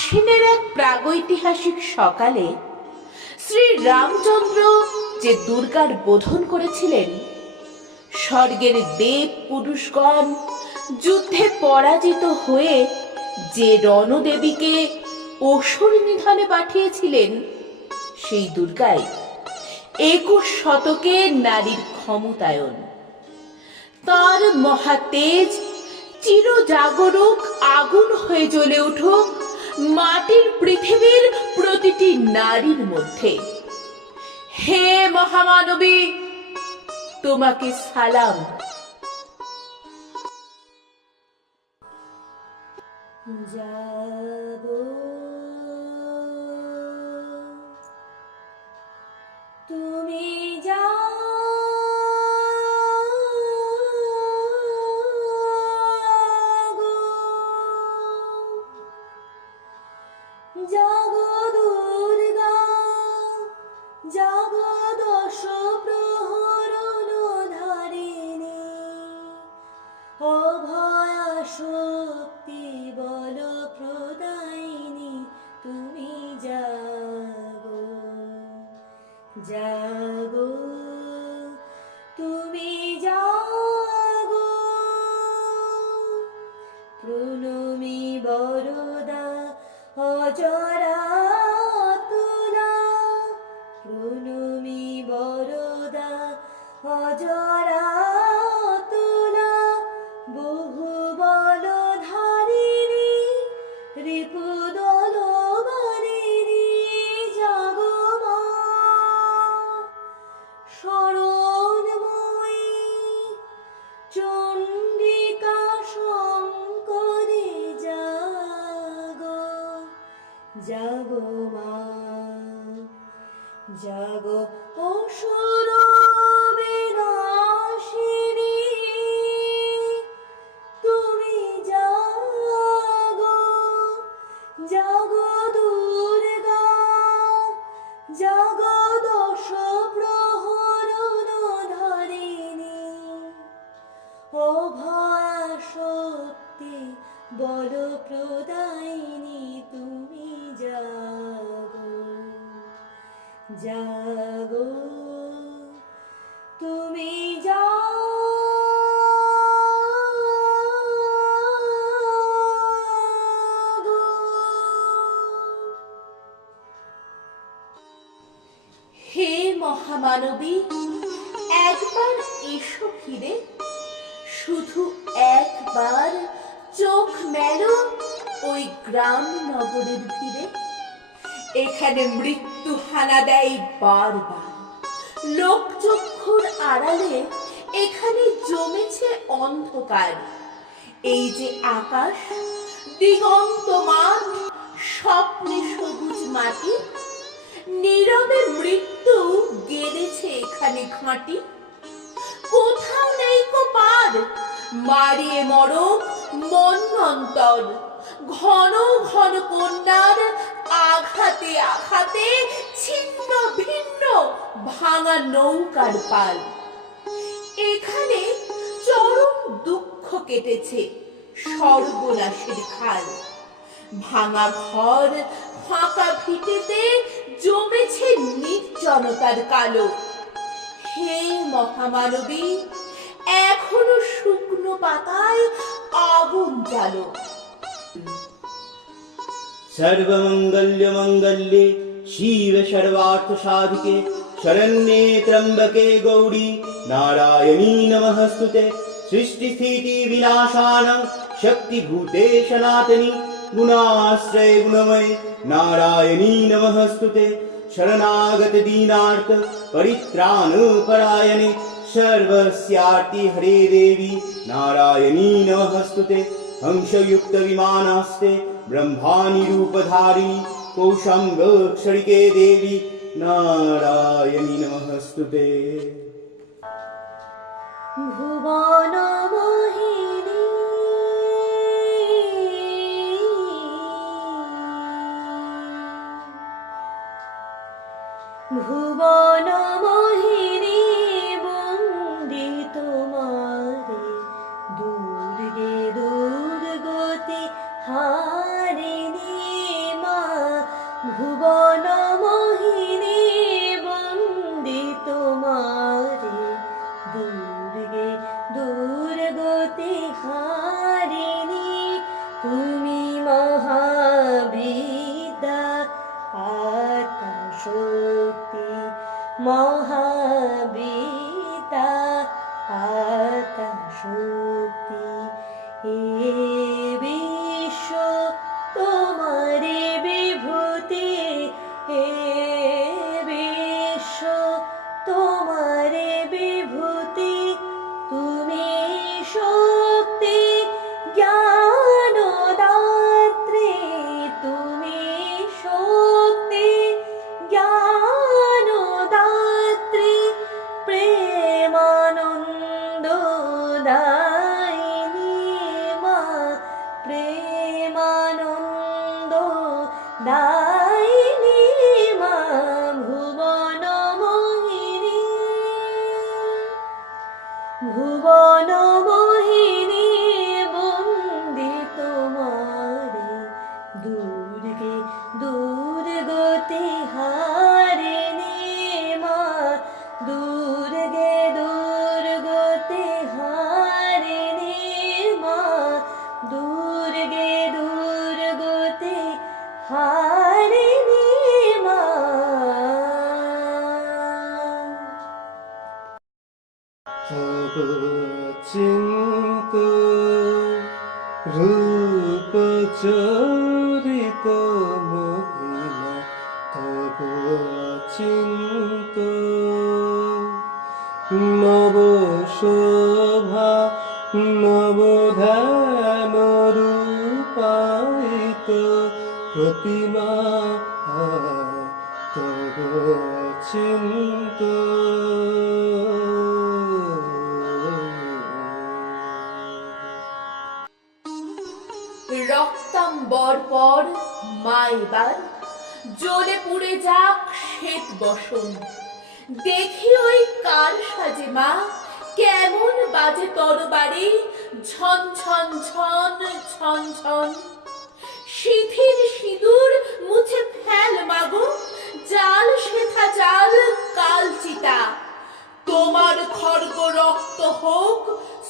আশ্বিনের এক প্রাগৈতিহাসিক সকালে শ্রী রামচন্দ্র যে দুর্গার বোধন করেছিলেন, স্বর্গের দেব পুরুষগণ যুদ্ধে পরাজিত হয়ে যে রণদেবীকে অসুর নিধনে পাঠিয়েছিলেন, সেই দুর্গাই 21 শতকে নারীর ক্ষমতায়ন। তার মহাতেজ চিরজাগরুক আগুন হয়ে জ্বলে উঠুক মাটির পৃথিবীর প্রতিটি নারীর মধ্যে। হে মহামানবী, তোমাকে সালাম। জাগো, তুমি জাগো, জাগো দুর্গা, জাগো দশ প্রহরণ ধারিণী, অভয়া শক্তি বল প্রদায়িনী, তুমি জাগো, জাগো, তুমি জাগো, প্রণমী বরদা অজরা তুলা, প্রণমী বরদা অজরা তুলা, বহু বল ধারিণী, রিপুদল বারিণী, জাগো মা শরণময়ী, চণ্ডিকা শঙ্করী, জাগো, জাগো মা, জাগো অসুর বিনাশিনী, তুমি জাগো, জাগো দুর্গা, জাগো দশ প্রহরণ ধারিণী, অভয়া শক্তি বল প্রদায়িনী, তুমি জাগো, জাগো, তুমি জাগো। হে মহামানবী, একবার এসো ফিরে, শুধু একবার চোখ মেলো ওই গ্রাম নগরের ভিড়ে। এখানে মৃত্যু হানা দেয় বারবার, লোকচক্ষুর আড়ালে এখানে জমেছে অন্ধকার। এই যে আকাশ, দিগন্ত মাঠ, স্বপ্নে সবুজ মাটি, নীরবে মৃত্যু গেড়েছে এখানে ঘাঁটি। কোথাও নেই কো পার, মারিয়ে মরক মন্বন্তর, ঘন ঘন কন্যার আঘাতে আঘাতে ছিন্ন ভিন্ন ভাঙা নৌকার পাল। এখানে চরম দুঃখ কেটেছে সর্বনাশের খাল। ভাঙা ঘর, ফাঁকা ভিটেতে জমেছে নির্জনতার কালো। হে মহামানবী, এখনো শুকনো পাতায় আগুন জ্বালো। सर्वमंगल्य मंगल्ये शिव सर्वार्थ साधिके शरण्ये त्र्यंबके गौरी नारायणी नमस्तुते। सृष्टि स्थिति विनाशानं शक्तिभूते सनातनी गुणाश्रय गुणमय नारायणी नमस्तुते। शरणागत दीनार्थ परित्राण परायणे सर्वस्यार्ति हरे देवी नारायणी नमस्तुते। हंसयुक्त विमानास्ते ब्रह्माणि रूपधारिणी कौशाम्बक्षरिके देवी नारायणी नमस्तुते। ভুবন মোহিনী, ভুবন মোহিনী, বন্দি তোমারে দুর্গে দুর্গতি হারিণী, ভুবন মোহিনী বন্দি তোমারে দুর্গে দুর্গতি হারিণী তুমি মহাবিদ্যা আত্মা শক্তি মহাবিদ্যা আত্মা শক্তি এ বিশ্ব তোমারে বিভূতি এ বিশ্ব তোমারে বিভূতি তুমি শক্তি জ্ঞান দাত্রী তুমি শক্তি জ্ঞান দাত্রী প্রেমানন্দ দায়িনী মা প্রেমানন্দ দায়িনী মা ভুবন মোহিনী ভুবন মোহিনী বন্দি তোমারে দুর্গে দুর্গতি হারিণী মা দুর্গে দুর্গতি হারিণী মা দুর্গে দুর্গতি হারিণী মা তব চিন্ত রূপ চরিত মহিমা তব চিন্ত নব শোভা নব ধ্যান রূপায়িত প্রতিমা তব চিন্ত রক্তাম্বর পর মা এবার জ্বলে পুড়ে যাক শ্বেত বসন দেখি ওই কার সাজে মা কেমন বাজে তরবারি ঝন ঝন ঝন ঝন ঝন শিথির সিঁদুর মুছে ফেল মাগো জাল শেথা জাল কাল চিতা তোমার খর্গ রক্ত হোক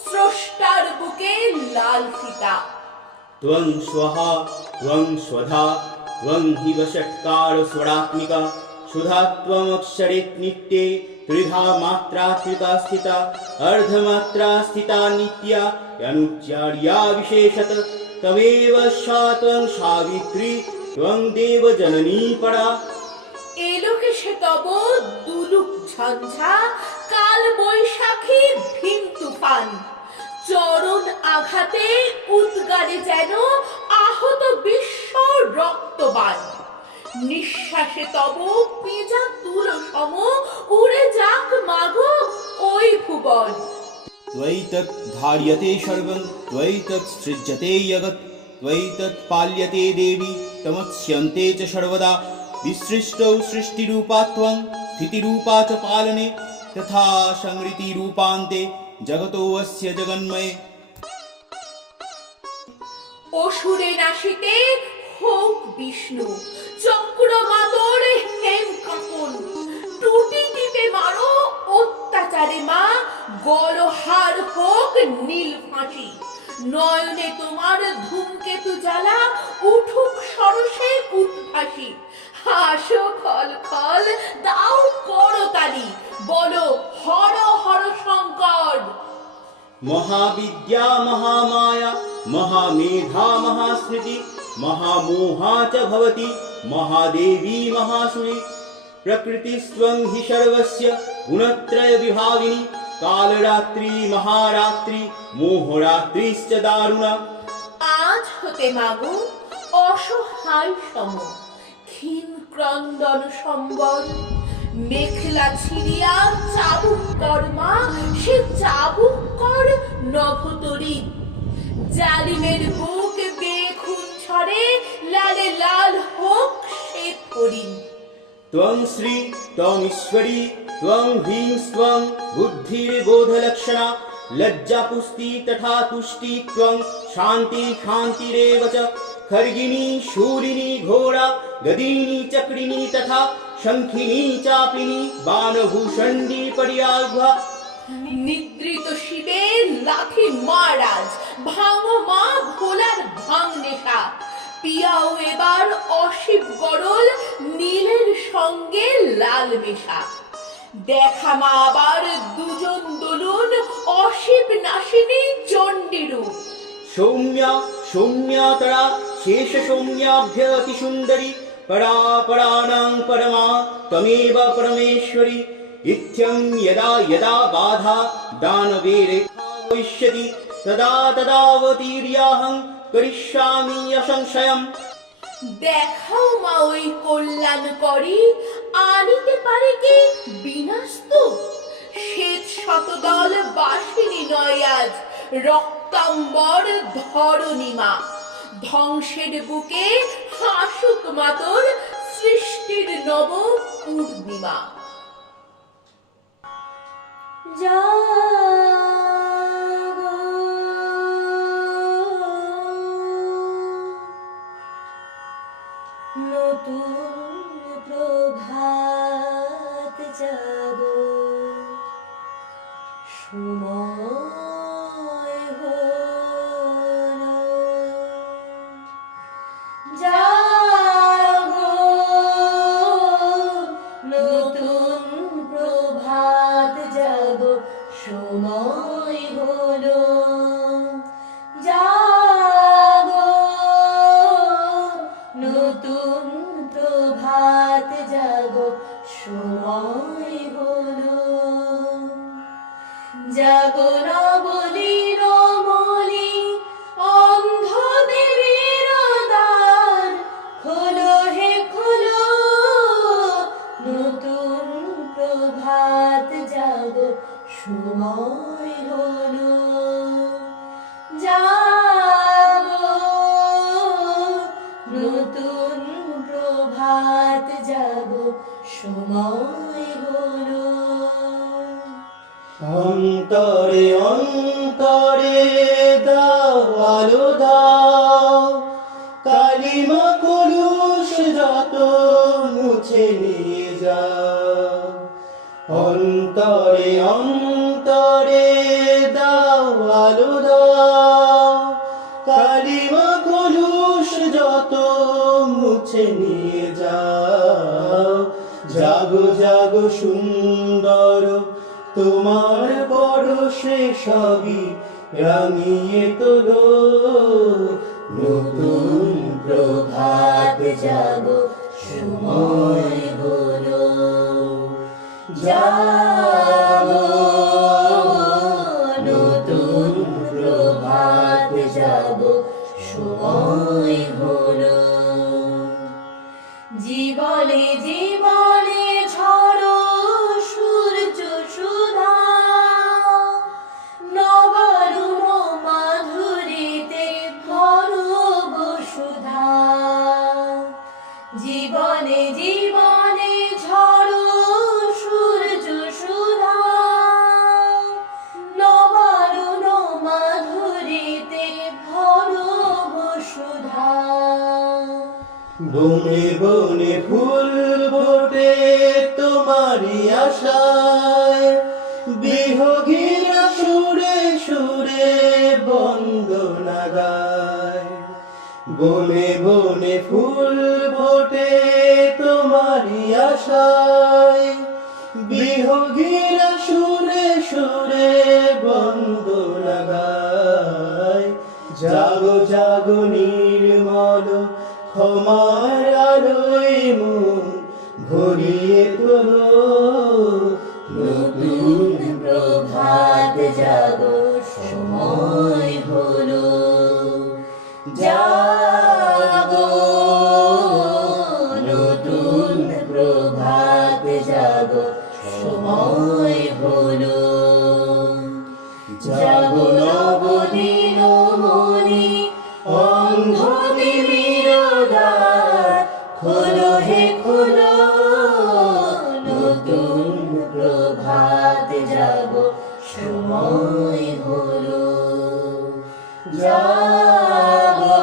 স্রষ্টার বুকে লাল ফিতা त्वं स्वहा त्वं स्वधा त्वं हि वषट्कार स्वरात्मिका सुधा त्वमक्षरे नित्ये त्रिधा मात्रात्मिका स्थिता अर्धमात्रा स्थिता नित्या अनुच्चार्या विशेषत तवेव सा त्वं सावित्री त्वं देवजननी परा এলোকে সে তব দুলুক ঝঞ্ঝা কাল বৈশাখী ভীম তুফান চরণ আঘাতে উদ্গারে যেন আহত বিশ্ব রক্তবান নিঃশ্বাসে তব পেঁজা তুল সম উড়ে যাক মাগো ওই ভুবন त्वयि तत् धार्यते सर्वं त्वयि तत् सृज्यते जगत् त्वयि तत् पाल्यते देवी तमत्स्यन्ते च सर्वदा विसृष्टौ सृष्टिरूपा त्वं स्थितिरूपा च पालने तथा संहृतिरूपान्ते जगतो अस्य जगन्मये অসুরে নাশিতে হোক বিষ্ণু চক্রমাতর হেম কাপন টুটি টিপে মারো অত্যাচারে মা গলহার হোক নীল ফাঁসি নয়নে তোমার ধূমকেতু জ্বালা উঠুক সরসে উদ্ভাসী হাসো খল খল দাও করতালি বলো হর হর শঙ্কর महाविद्या महामाया महामेधा महास्मृति महामोहा च भवति महादेवी महासुरी प्रकृतिस्त्वं हि सर्वस्य गुणत्रय विभागिनी कालरात्रि महारात्रि मोहरात्रिश्च दारुणा আজ হতে মাগো অসহায় সম ক্ষীণ ক্রন্দন সম্বর মেখলা ছিড়িয়া চাবুক কর্মা সে চাবুক কর নভতরী জালিমের বুক বেখুন ছড়ে লালে লাল হোক শ্বেত হরিণ त्वं श्री त्वं ईश्वरी त्वं ह्रीं स्वं बुद्धिर्बोधलक्षणा लज्जा पुष्टि तथा तुष्टि त्वं शान्ति क्षान्तिरेव च खर्गिणी शूलिनी घोरा गदिनी चक्रिणी तथा शंखिनी चापिनी बाणभूषण्डी पर्याघ्वा নিদ্রিত শিবের লাঠি মহারাজ ভাঙো মা ভোলার ভাঙ নেশা পিয়াও এবার অশিব গরল নীলের সঙ্গে লাল মেশা দেখা মা আবার দুজন দোলন অশিব নাশিনী চণ্ডীরূপ सौम्या सौम्यातरा शेष सौम्याभ्यति सुन्दरी परा पराणां परमा त्वमेव परमेश्वरी इत्थं यदा यदा बाधा दानवेरेखा भविष्यति तदा तदावतीर्याहं करिष्यामि असंशयम् দেখাও মা ওই কল্যাণ করি আনিতে পারে কি বিনাস্তু শ্বেত শতদল বাসিনী নয় আজ রক্তাম্বর ধরণীমা ধ্বংসের বুকে হাসুক মাতর সৃষ্টির নব পূর্ণিমা জাগো নতুন প্রভাত জাগো সময় হলো জাগো নতুন প্রভাত জাগো সময় হলো জাগো নতুন প্রভাত জাগো সময় হলো জাগো নবনীর মলি অন্ধ দেবীর দ্বার খোলো হে খোলো নতুন প্রভাত জাগো সময় হলো জাগো নতুন প্রভাত জাগো সময় হলো অন্তরে অন্তরে দাও আলো দাও কালিমা কলুষ যত মুছে নিয়ে যাও অন্তরে অন্তরে দাও আলো দাও কালিমা কলুষ যত মুছে নিয়ে যাও জাগো জাগো সুন্দর তোমার পরশে সবই রাঙিয়ে তোলো নতুন প্রভাত জাগো সময় হলো জাগো নতুন প্রভাত জাগো সময় হলো জীবনে জীবনে ঝড়ো সূর্য সুধা নবরুণ মাধুরীতে ভরো বসুধা জীবনে জীবনে ঝড়ো সূর্য সুধা নবরুণ মাধুরীতে ভরো বসুধা বনে বনে ফুল ফোটে তোমারই আশায় বিহগীরা সুরে সুরে বন্দনা গায় বনে বনে ফুল ফোটে তোমারই আশায় বিহগীরা সুরে সুরে বন্দনা গায় জাগো জাগো নির্মল ক্ষমার আলোয় মন ভরিয়ে তোলো নতুন প্রভাত জাগো সময় হলো জাগো নতুন প্রভাত জাগো সময় হলো জাগো নবনীর মনি অন্ধ দেবীর দ্বার খোলো হে খোলো নতুন প্রভাত জাগো সময় হলো জাগো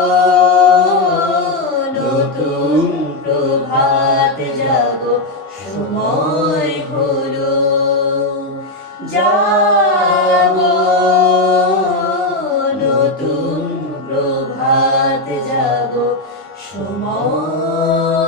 সময় হলো জাগো নতুন প্রভাত জাগো সময়